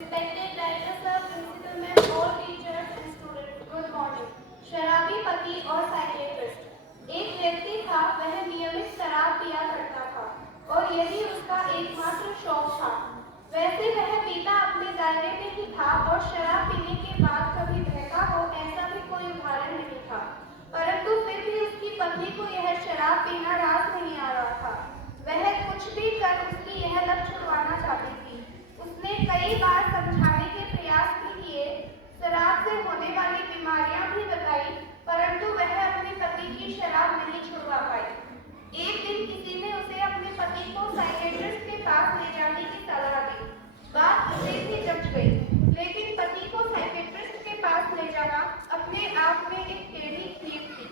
Respected director sir, principal ma'am, all teachers and students, good morning. शराबी पति और psychiatrist. एक व्यक्ति था, वह नियमित शराब पिया करता था और यही उसका एकमात्र शौक था। वैसे वह पीता अपने दायरे में ही था और शराब पीने के बाद कभी बहका हो ऐसा भी कोई उदाहरण नहीं था। परंतु फिर भी उसकी पत्नी को यह शराब पीना रास नहीं आ रहा था। वह कुछ भी कर उसकी यह लत छुड़वाना चाहती थी। उसने कई बार समझाने के प्रयास भी किए, शराब से होने वाली बीमारियां भी बताई, परंतु वह अपने पति की शराब नहीं छुड़वा पाई। एक दिन किसी ने उसे अपने पति को साइकियाट्रिस्ट के पास ले जाने की सलाह दी। बात उसे भी जच गई, लेकिन पति को साइकियाट्रिस्ट के पास ले जाना अपने आप में एक टेढ़ी खीर थी।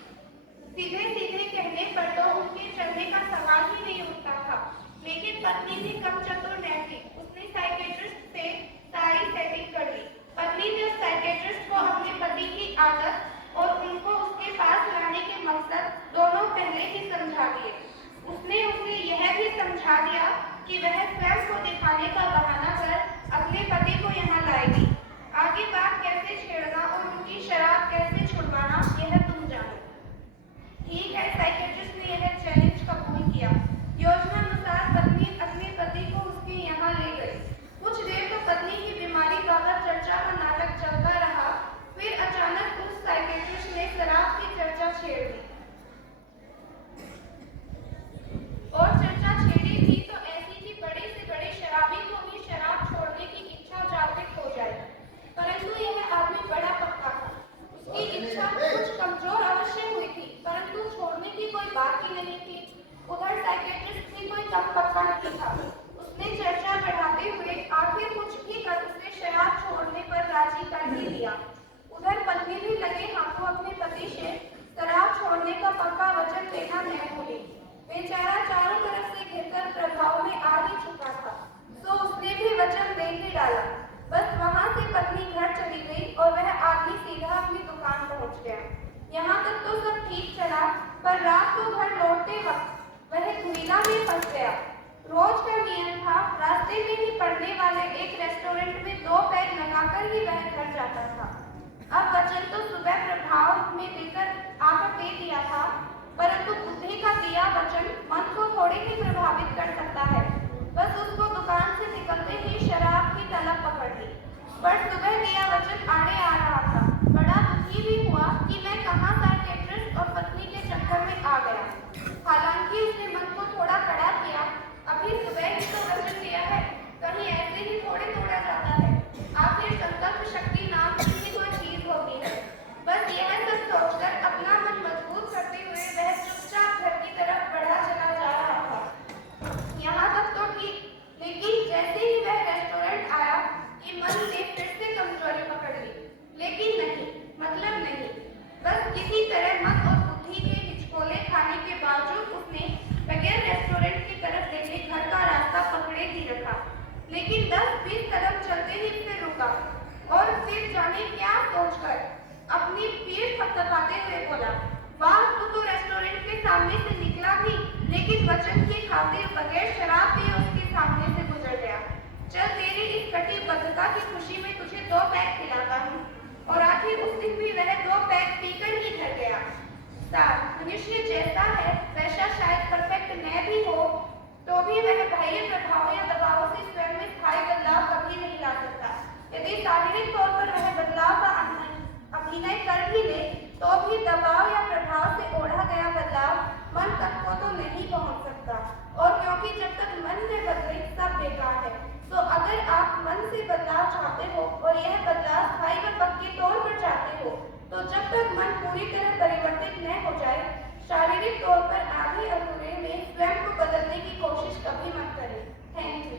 सीधे सीधे कहने पर तो उनके चलने का सवाल ही नहीं उठता था, लेकिन पत्नी भी कम चतुर न थी। उसने साइकियाट्रिस्ट से सारी सेटिंग कर ली। पत्नी ने साइकियाट्रिस्ट को अपने पति की आदत और उनको उसके पास लाने के मकसद दोनों पहले ही समझा दिए। उसने उसे यह भी समझा दिया कि वह स्वयं को दिखाने का बहाना कर अपने पति को यहाँ लाएगी। आगे बात कैसे छेड़ना और उनकी शराब कैसे छुड़वाना, यह तुम जानो। ठीक है, साइकियाट्रिस्ट ने यह चैलेंज कबूल किया। योजनानुसार पत्नी अपने पति को उसके यहाँ ले गई। कुछ देर तो पत्नी की बीमारी बाबत चर्चा का नाटक चलता रहा, फिर अचानक उस साइकियाट्रिस्ट ने शराब की चर्चा छेड़ दी। और चर्चा छेड़ी थी तो ऐसी कि बड़े से बड़े शराबी को भी शराब छोड़ने की इच्छा जागृत हो जाए। परंतु यह आदमी बड़ा पक्का था। उसकी इच्छा कुछ कमजोर अवश्य हुई थी, परंतु छोड़ने की कोई बात ही नहीं थी। उधर साइकियाट्रिस्ट भी कोई कम पक्का नहीं था। उसने चर्चा बढ़ाते हुए आखिर कुछ भी कर उसे शराब छोड़ने पर राजी कर ही दिया। उधर पत्नी भी लगे हाथों अपने पति से शराब छोड़ने का पक्का वचन लेना न भूली। बेचारा चारों तरफ से घिरकर प्रभाव में आ ही चुका था, तो उसने भी वचन दे ही डाला। बस वहां से पत्नी घर चली गई और वह आदमी सीधा अपनी दुकान पहुंच गया। यहाँ तक तो सब ठीक चला, पर रात को घर लौटते वक्त वह दुविधा में फंस गया। रोज का नियम था, रास्ते में ही पड़ने वाले एक रेस्टोरेंट में 2 पैग लगाकर ही वह घर जाता था। अब वचन तो सुबह प्रभाव में देकर आकर दे दिया था, परंतु बुद्धि का दिया वचन मन को थोड़े ही प्रभावित कर सकता है। बस उसको दुकान से निकलते ही शराब की तलब पकड़ ली। पर सुबह दिया वचन आड़े आ रहा था। बड़ा दुखी भी हुआ कि मैं कहाँ साइकियाट्रिस्ट और पत्नी के चक्कर में आ गया। हालांकि उसने मन को थोड़ा कड़ा किया, अभी सुबह ही तो वचन दिया है, कहीं ऐसे ही थोड़े तोड़ा जाता है। आखिर संकल्प शक्ति नाम की ही कोई चीज होती है। बस यह सब सोचकर अपना मन मजबूत करते हुए वह चुपचाप घर की तरफ बढ़ा चला जा रहा था। यहाँ तक तो ठीक, लेकिन जैसे ही वह रेस्टोरेंट आया कि मन ने फिर से कमजोरी पकड़ ली। लेकिन नहीं, मतलब नहीं। बस किसी तरह मन और बुद्धि के हिचकोले खाने के बावजूद उसने बगैर रेस्टोरेंट की तरफ देखे घर का रास्ता पकड़े ही रखा। लेकिन 10-20 कदम चलते ही फिर रुका और फिर जाने क्या सोचकर अपनी पीठ थपथपाते हुए बोला, वाह, तू तो रेस्टोरेंट के सामने से निकला भी, लेकिन वचन की खातिर बगैर शराब पिए उसके सामने से गुजर गया। चल, तेरी इस कटिबद्धता की खुशी में तुझे 2 पैग पिलाता हूँ। और आखिर उस दिन भी वह 2 पैग पीकर ही घर गया। मनुष्य जैसा है वैसा शायद परफेक्ट न भी हो, तो भी वह बाह्य प्रभाव या दबाव से स्वयं में स्थायी बदलाव कभी नहीं ला सकता। यदि शारीरिक तौर पर वह बदलाव का अभिनय कर भी ले, तो भी दबाव या प्रभाव से ओढ़ा गया बदलाव मन तक को तो नहीं पहुंच सकता। और क्योंकि जब तक मन से बदले सब बेकार है, तो अगर आप मन से बदलाव चाहते हो और यह बदलाव स्थायी व पक्के तौर पर चाहते हो, तो जब तक मन पूरी तरह परिवर्तित न हो जाए, शारीरिक तौर पर आधे अधूरे में स्वयं को बदलने की कोशिश कभी मत करें। Thank you.